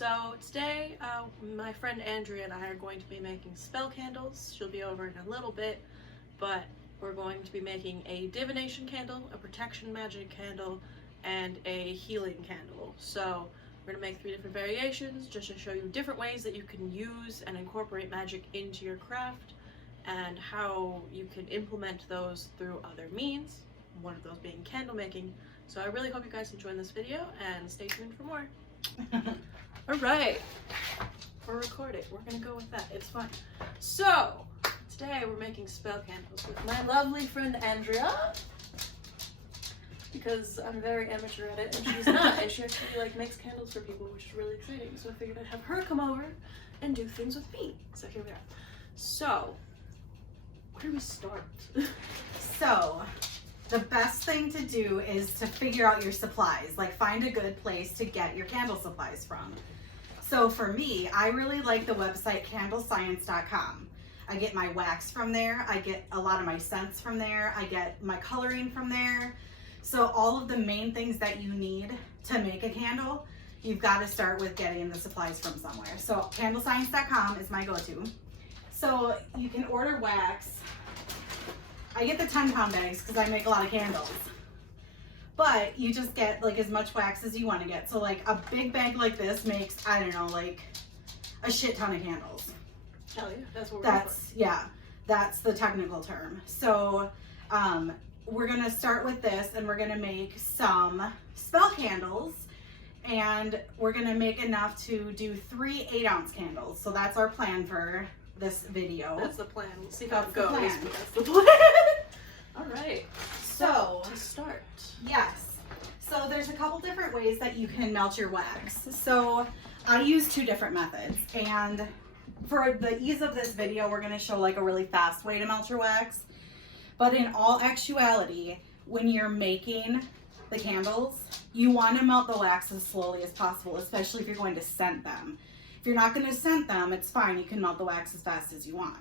So today, my friend Andrea and I are going to be making spell candles. She'll be over in a little bit, but we're going to be making a divination candle, a protection magic candle, and a healing candle. So we're going to make 3 different variations just to show you different ways that you can use and incorporate magic into your craft and how you can implement those through other means, one of those being candle making. So I really hope you guys enjoy this video and stay tuned for more. Alright, we're recording. We're gonna go with that. It's fun. So, today we're making spell candles with my lovely friend Andrea, because I'm very amateur at it and she's not, and she actually makes candles for people, which is really exciting. So I figured I'd have her come over and do things with me. So here we are. So, where do we start? So, the best thing to do is to figure out your supplies, like find a good place to get your candle supplies from. So for me, I really like the website candlescience.com. I get my wax from there, I get a lot of my scents from there, I get my coloring from there. So all of the main things that you need to make a candle, you've got to start with getting the supplies from somewhere. So candlescience.com is my go-to. So you can order wax. I get the 10-pound bags because I make a lot of candles, but you just get like as much wax as you want to get. So like a big bag like this makes, I don't know, like a shit ton of candles. Hell yeah, that's what we're doing. Yeah, that's the technical term. So we're gonna start with this, and we're gonna make some spell candles, and we're gonna make enough to do 3 8-ounce candles. So that's our plan for this video. That's the plan. We'll see how it That's goes. the plan. But that's the plan. Alright. So to start. yes. So there's a couple different ways that you can melt your wax. So I use 2 different methods, and for the ease of this video, we're going to show like a really fast way to melt your wax. But in all actuality, when you're making the candles, you want to melt the wax as slowly as possible, especially if you're going to scent them. If you're not going to scent them, it's fine. You can melt the wax as fast as you want.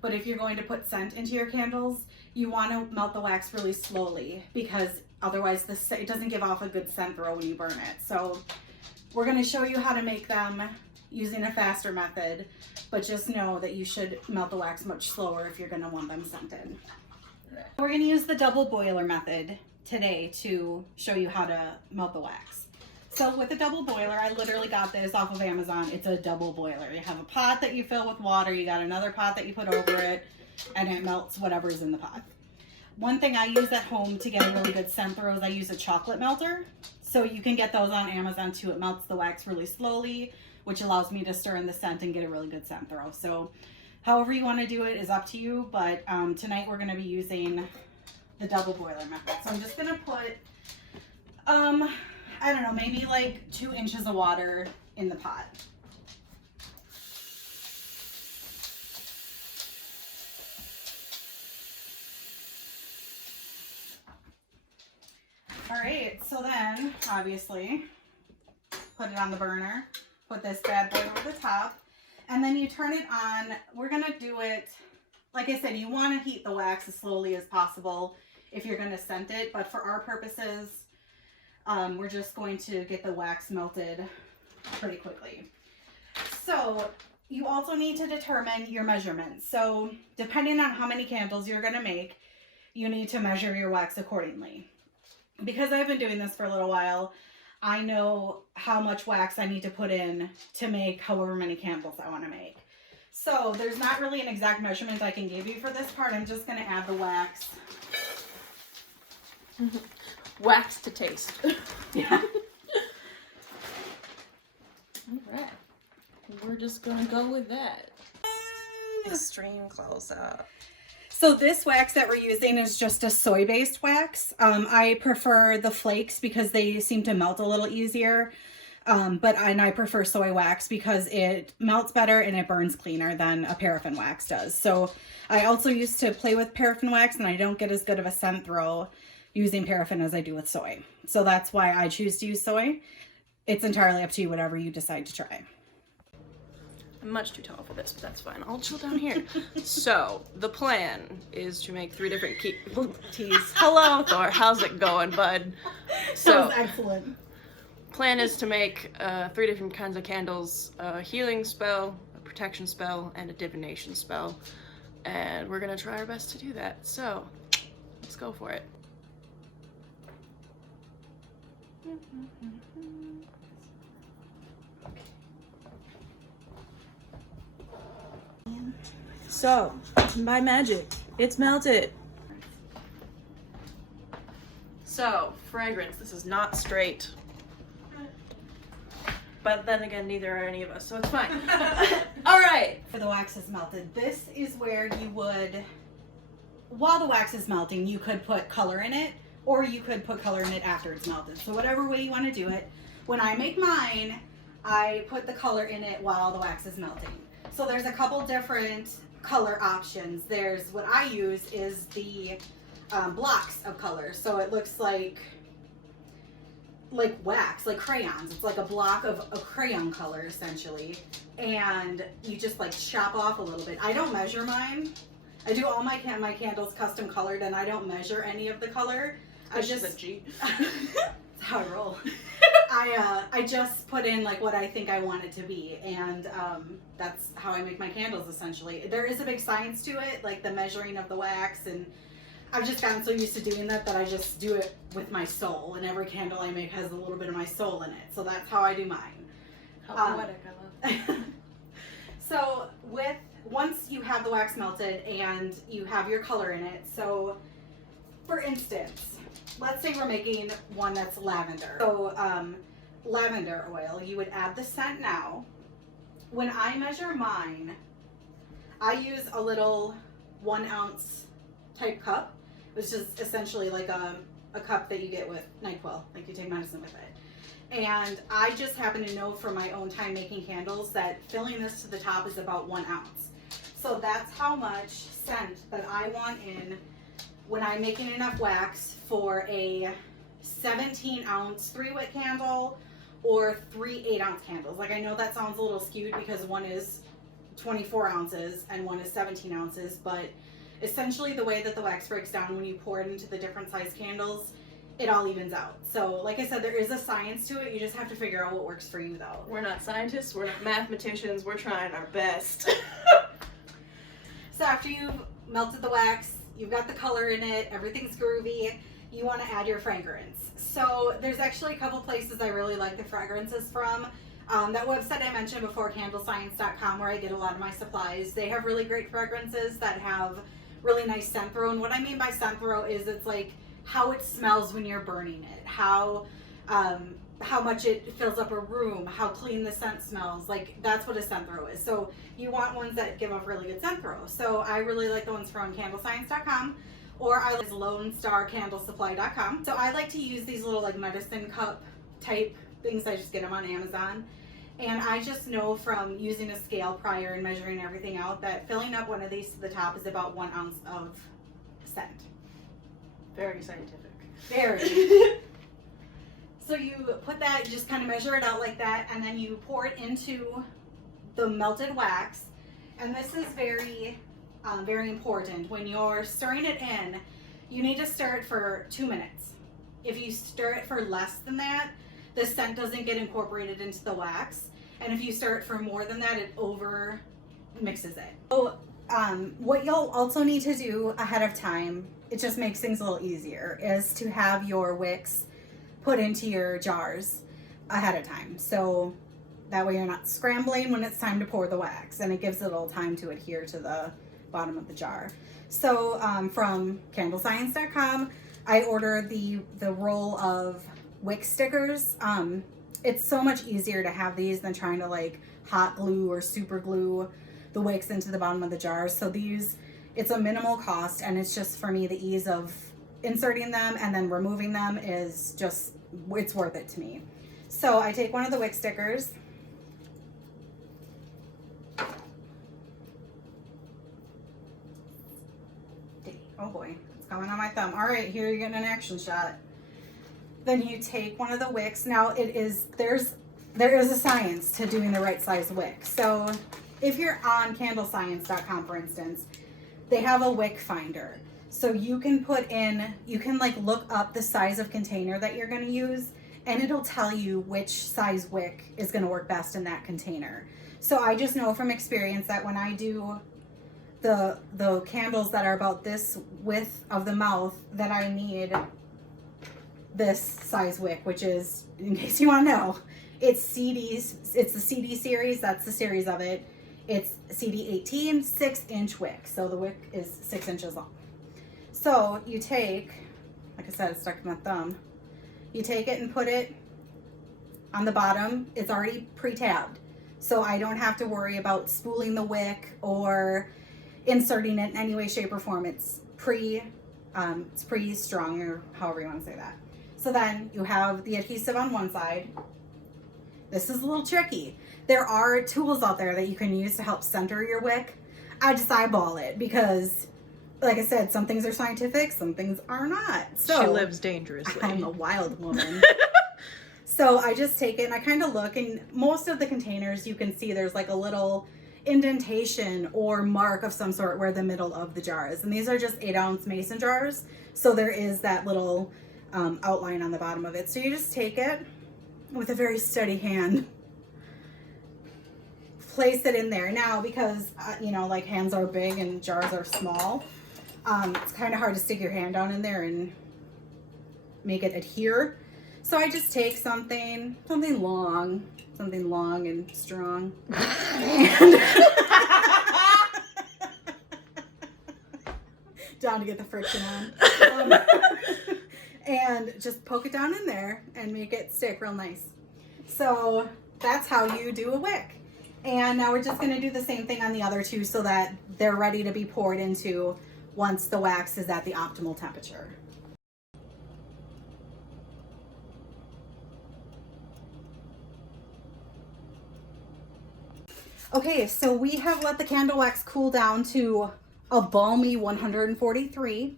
But if you're going to put scent into your candles, you want to melt the wax really slowly, because otherwise it doesn't give off a good scent throw when you burn it. So we're going to show you how to make them using a faster method, but just know that you should melt the wax much slower if you're going to want them scented. We're going to use the double boiler method today to show you how to melt the wax. So with a double boiler, I literally got this off of Amazon. It's a double boiler. You have a pot that you fill with water, you got another pot that you put over it, and it melts whatever's in the pot. One thing I use at home to get a really good scent throw is I use a chocolate melter. So you can get those on Amazon too. It melts the wax really slowly, which allows me to stir in the scent and get a really good scent throw. So however you want to do it is up to you, but tonight we're going to be using the double boiler method. So I'm just going to put I don't know, maybe like 2 inches of water in the pot. All right, so then obviously put it on the burner, put this bad boy over the top, and then you turn it on. We're gonna do it, like I said, you wanna heat the wax as slowly as possible if you're gonna scent it, but for our purposes, we're just going to get the wax melted pretty quickly. So you also need to determine your measurements. So depending on how many candles you're going to make, you need to measure your wax accordingly. Because I've been doing this for a little while, I know how much wax I need to put in to make however many candles I want to make. So there's not really an exact measurement I can give you for this part. I'm just going to add the wax. Wax to taste. Yeah. Alright. We're just gonna go with that. Extreme close up. So this wax that we're using is just a soy-based wax. I prefer the flakes because they seem to melt a little easier. And I prefer soy wax because it melts better and it burns cleaner than a paraffin wax does. So I also used to play with paraffin wax, and I don't get as good of a scent throw using paraffin as I do with soy. So that's why I choose to use soy. It's entirely up to you, whatever you decide to try. I'm much too tall for this, but that's fine. I'll chill down here. So, the plan is to make 3 different teas. Hello, Thor. How's it going, bud? So, that was excellent. plan is to make 3 different kinds of candles: a healing spell, a protection spell, and a divination spell. And we're gonna try our best to do that. So let's go for it. So, by magic, it's melted. So, fragrance. This is not straight. But then again, neither are any of us, so it's fine. Alright! For the wax is melted, this is where you would, while the wax is melting, you could put color in it, or you could put color in it after it's melted. So whatever way you want to do it. When I make mine, I put the color in it while the wax is melting. So there's a couple different color options. There's, what I use is the blocks of color. So it looks like wax, like crayons. It's like a block of a crayon color essentially. And you just like chop off a little bit. I don't measure mine. I do all my candles custom colored, and I don't measure any of the color. That's just a G. That's how I roll. I just put in like what I think I want it to be, and that's how I make my candles essentially. There is a big science to it, like the measuring of the wax, and I've just gotten so used to doing that I just do it with my soul, and every candle I make has a little bit of my soul in it. So that's how I do mine. How poetic, I love. So once you have the wax melted and you have your color in it, so for instance, let's say we're making one that's lavender. So lavender oil, you would add the scent now. When I measure mine, I use a little 1 ounce type cup, which is essentially like a cup that you get with NyQuil, like you take medicine with it. And I just happen to know from my own time making candles that filling this to the top is about 1 ounce. So that's how much scent that I want in when I'm making enough wax for a 17 ounce 3-wick candle or 3 8-ounce candles. Like, I know that sounds a little skewed because one is 24 ounces and one is 17 ounces, but essentially the way that the wax breaks down when you pour it into the different size candles, it all evens out. So like I said, there is a science to it. You just have to figure out what works for you though. We're not scientists, we're not mathematicians, we're trying our best. So after you've melted the wax, you've got the color in it, everything's groovy, you want to add your fragrance. So there's actually a couple places I really like the fragrances from. That website I mentioned before, candlescience.com, where I get a lot of my supplies, they have really great fragrances that have really nice scent throw. And what I mean by scent throw is it's like how it smells when you're burning it, how much it fills up a room, how clean the scent smells. Like, that's what a scent throw is. So you want ones that give off really good scent throw. So I really like the ones from candlescience.com, or I like LoneStarCandleSupply.com. So I like to use these little like medicine cup type things. I just get them on Amazon. And I just know from using a scale prior and measuring everything out that filling up one of these to the top is about 1 ounce of scent. Very scientific. Very. So you put that, you just kind of measure it out like that, and then you pour it into the melted wax. And this is very, very important. When you're stirring it in, you need to stir it for 2 minutes. If you stir it for less than that, the scent doesn't get incorporated into the wax. And if you stir it for more than that, it over mixes it. So what you'll also need to do ahead of time, it just makes things a little easier, is to have your wicks put into your jars ahead of time. So that way you're not scrambling when it's time to pour the wax, and it gives it a little time to adhere to the bottom of the jar. So from candlescience.com, I ordered the roll of wick stickers. It's so much easier to have these than trying to like hot glue or super glue the wicks into the bottom of the jars. So these, it's a minimal cost, and it's just, for me, the ease of inserting them and then removing them is just, it's worth it to me. So I take one of the wick stickers, oh boy, it's going on my thumb. All right, here you're getting an action shot. Then you take one of the wicks. Now it is, there is a science to doing the right size wick. So if you're on candlescience.com, for instance, they have a wick finder. So you can put in, you can like look up the size of container that you're going to use, and it'll tell you which size wick is going to work best in that container. So I just know from experience that when I do the candles that are about this width of the mouth, that I need this size wick, which is, in case you want to know, it's the CD series. That's the series of it. It's CD 18 6-inch wick. So the wick is 6 inches long. So you take, like I said, it's stuck in my thumb. You take it and put it on the bottom. It's already pre-tabbed, so I don't have to worry about spooling the wick or inserting it in any way, shape, or form. It's pre-strung, or however you want to say that. So then you have the adhesive on one side. This is a little tricky. There are tools out there that you can use to help center your wick. I just eyeball it because, like I said, some things are scientific, some things are not. So she lives dangerously. I'm a wild woman. So I just take it and I kind of look, and most of the containers you can see there's like a little indentation or mark of some sort where the middle of the jar is. And these are just 8-ounce mason jars. So there is that little outline on the bottom of it. So you just take it with a very steady hand, place it in there. Now, because, like hands are big and jars are small, it's kind of hard to stick your hand down in there and make it adhere. So I just take something long and strong. And down to get the friction on. And just poke it down in there and make it stick real nice. So that's how you do a wick. And now we're just going to do the same thing on the other two so that they're ready to be poured into once the wax is at the optimal temperature. Okay, so we have let the candle wax cool down to a balmy 143.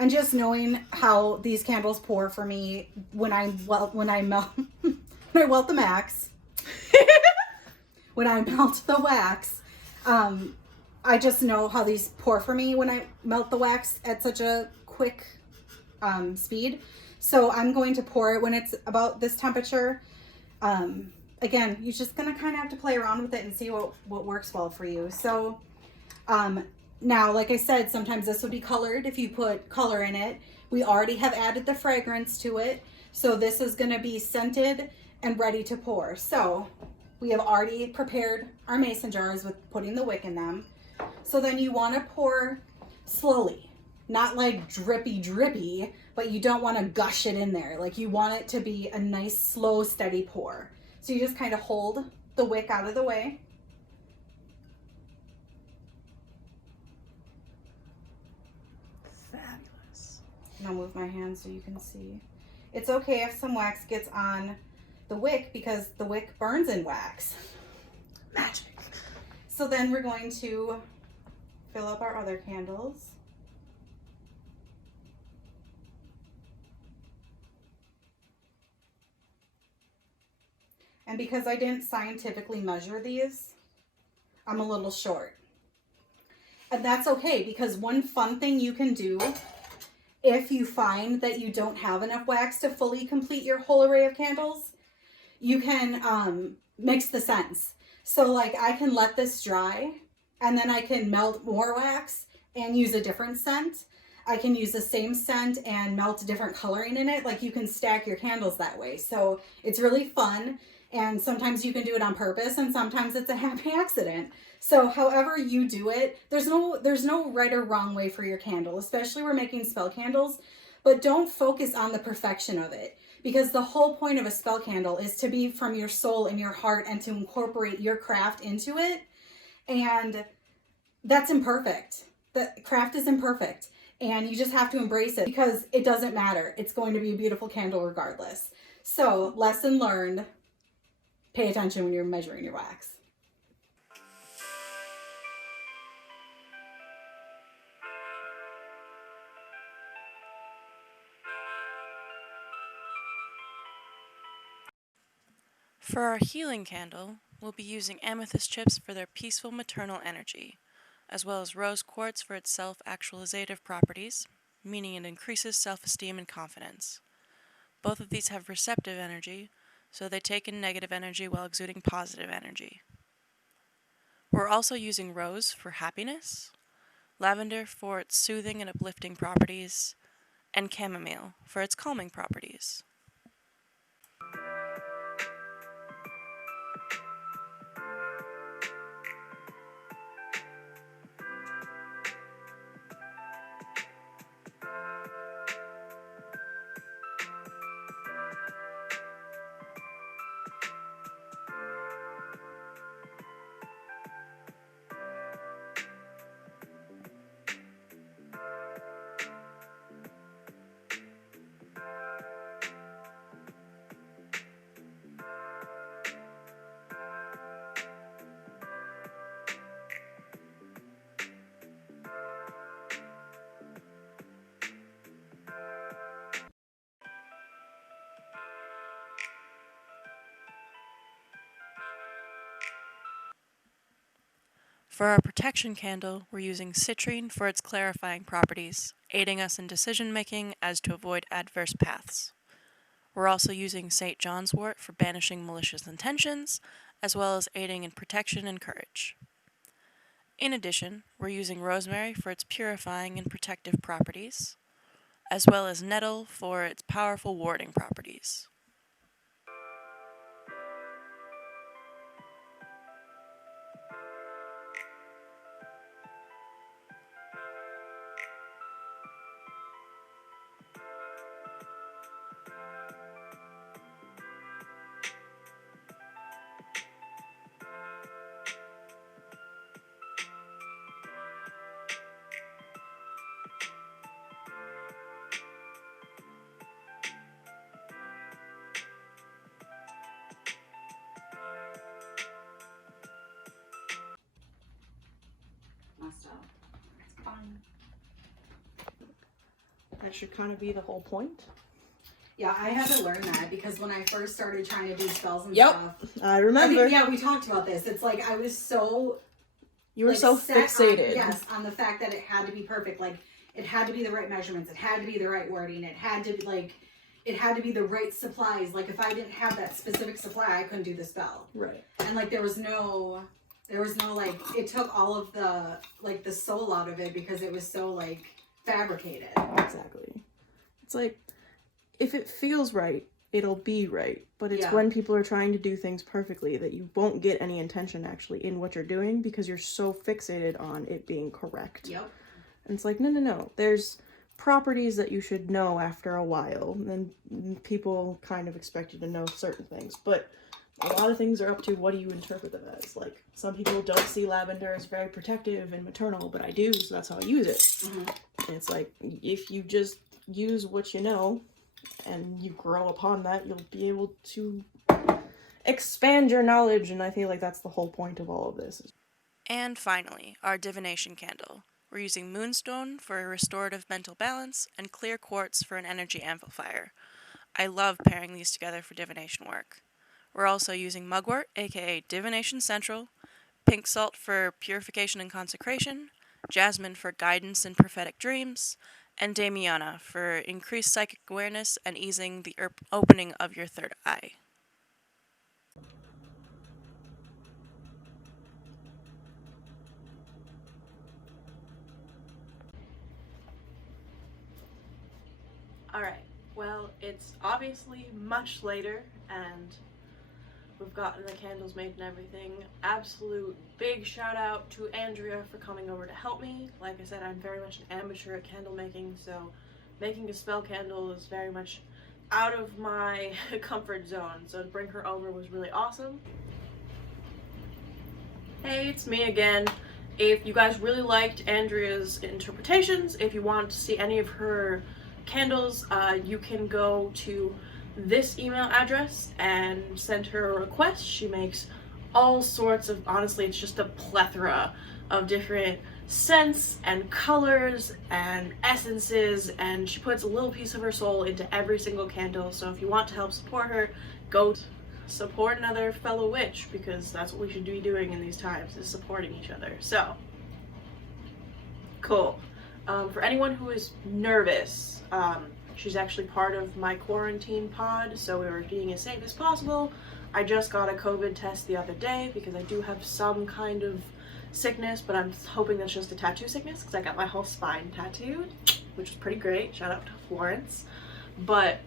And just knowing how these candles pour for me when I melt the wax, when I melt the wax, I just know how these pour for me when I melt the wax at such a quick speed. So I'm going to pour it when it's about this temperature. Again, you're just gonna kind of have to play around with it and see what works well for you. So now, like I said, sometimes this would be colored if you put color in it. We already have added the fragrance to it. So this is gonna be scented and ready to pour. So we have already prepared our mason jars with putting the wick in them. So then you wanna pour slowly, not like drippy, but you don't wanna gush it in there. Like you want it to be a nice, slow, steady pour. So you just kind of hold the wick out of the way. Fabulous. And I'll move my hand so you can see. It's okay if some wax gets on the wick because the wick burns in wax. Magic. So then we're going to fill up our other candles. And because I didn't scientifically measure these, I'm a little short. And that's okay, because one fun thing you can do if you find that you don't have enough wax to fully complete your whole array of candles, you can mix the scents. So like I can let this dry and then I can melt more wax and use a different scent. I can use the same scent and melt different coloring in it. Like you can stack your candles that way. So it's really fun. And sometimes you can do it on purpose and sometimes it's a happy accident. So however you do it, there's no right or wrong way for your candle, especially we're making spell candles, but don't focus on the perfection of it, because the whole point of a spell candle is to be from your soul and your heart and to incorporate your craft into it. And that's imperfect. The craft is imperfect and you just have to embrace it because it doesn't matter. It's going to be a beautiful candle regardless. So lesson learned. Pay attention when you're measuring your wax. For our healing candle, we'll be using amethyst chips for their peaceful maternal energy, as well as rose quartz for its self-actualizative properties, meaning it increases self-esteem and confidence. Both of these have receptive energy, so they take in negative energy while exuding positive energy. We're also using rose for happiness, lavender for its soothing and uplifting properties, and chamomile for its calming properties. For our protection candle, we're using citrine for its clarifying properties, aiding us in decision making as to avoid adverse paths. We're also using St. John's wort for banishing malicious intentions, as well as aiding in protection and courage. In addition, we're using rosemary for its purifying and protective properties, as well as nettle for its powerful warding properties. Messed up. It's fine. That should kind of be the whole point. Yeah, I had to learn that because when I first started trying to do spells and Yep, stuff. I remember. Yeah, we talked about this. It's like I was so You were like, so set fixated. on, yes, on the fact that it had to be perfect. Like it had to be the right measurements. It had to be the right wording. It had to be the right supplies. Like if I didn't have that specific supply, I couldn't do the spell. Right. And like there was no like it took all of the soul out of it because it was so like fabricated. Exactly. It's like, if it feels right, it'll be right. But it's Yeah. when people are trying to do things perfectly that you won't get any intention actually in what you're doing because you're so fixated on it being correct. Yep. And it's like, no. There's properties that you should know after a while. And people kind of expect you to know certain things. But a lot of things are up to what do you interpret them as. Like, some people don't see lavender as very protective and maternal, but I do, so that's how I use it. Mm-hmm. And it's like, if you just use what you know and you grow upon that, you'll be able to expand your knowledge, and I feel like that's the whole point of all of this. And finally, our divination candle. We're using moonstone for a restorative mental balance and clear quartz for an energy amplifier. I love pairing these together for divination work. We're also using mugwort, aka Divination Central, pink salt for purification and consecration, jasmine for guidance and prophetic dreams, and Damiana for increased psychic awareness and easing the opening of your third eye. Alright, well, it's obviously much later, and we've gotten the candles made and everything. Absolute big shout out to Andrea for coming over to help me. Like I said, I'm very much an amateur at candle making, so making a spell candle is very much out of my comfort zone, so to bring her over was really awesome. Hey, it's me again. If you guys really liked Andrea's interpretations, if you want to see any of her candles, you can go to this email address and send her a request. She makes all sorts of, honestly, it's just a plethora of different scents and colors and essences, and she puts a little piece of her soul into every single candle. So if you want to help support her, go support another fellow witch, because that's what we should be doing in these times, is supporting each other. So cool. For anyone who is nervous, She's actually part of my quarantine pod, so we were being as safe as possible. I just got a COVID test the other day because I do have some kind of sickness, but I'm hoping that's just a tattoo sickness because I got my whole spine tattooed, which is pretty great. Shout out to Florence. But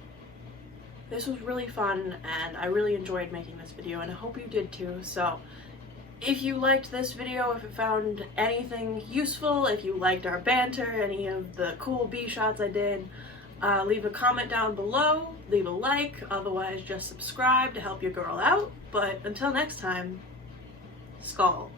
this was really fun and I really enjoyed making this video, and I hope you did too. So if you liked this video, if you found anything useful, if you liked our banter, any of the cool bee shots I did, leave a comment down below, leave a like, otherwise just subscribe to help your girl out. But until next time, Skull.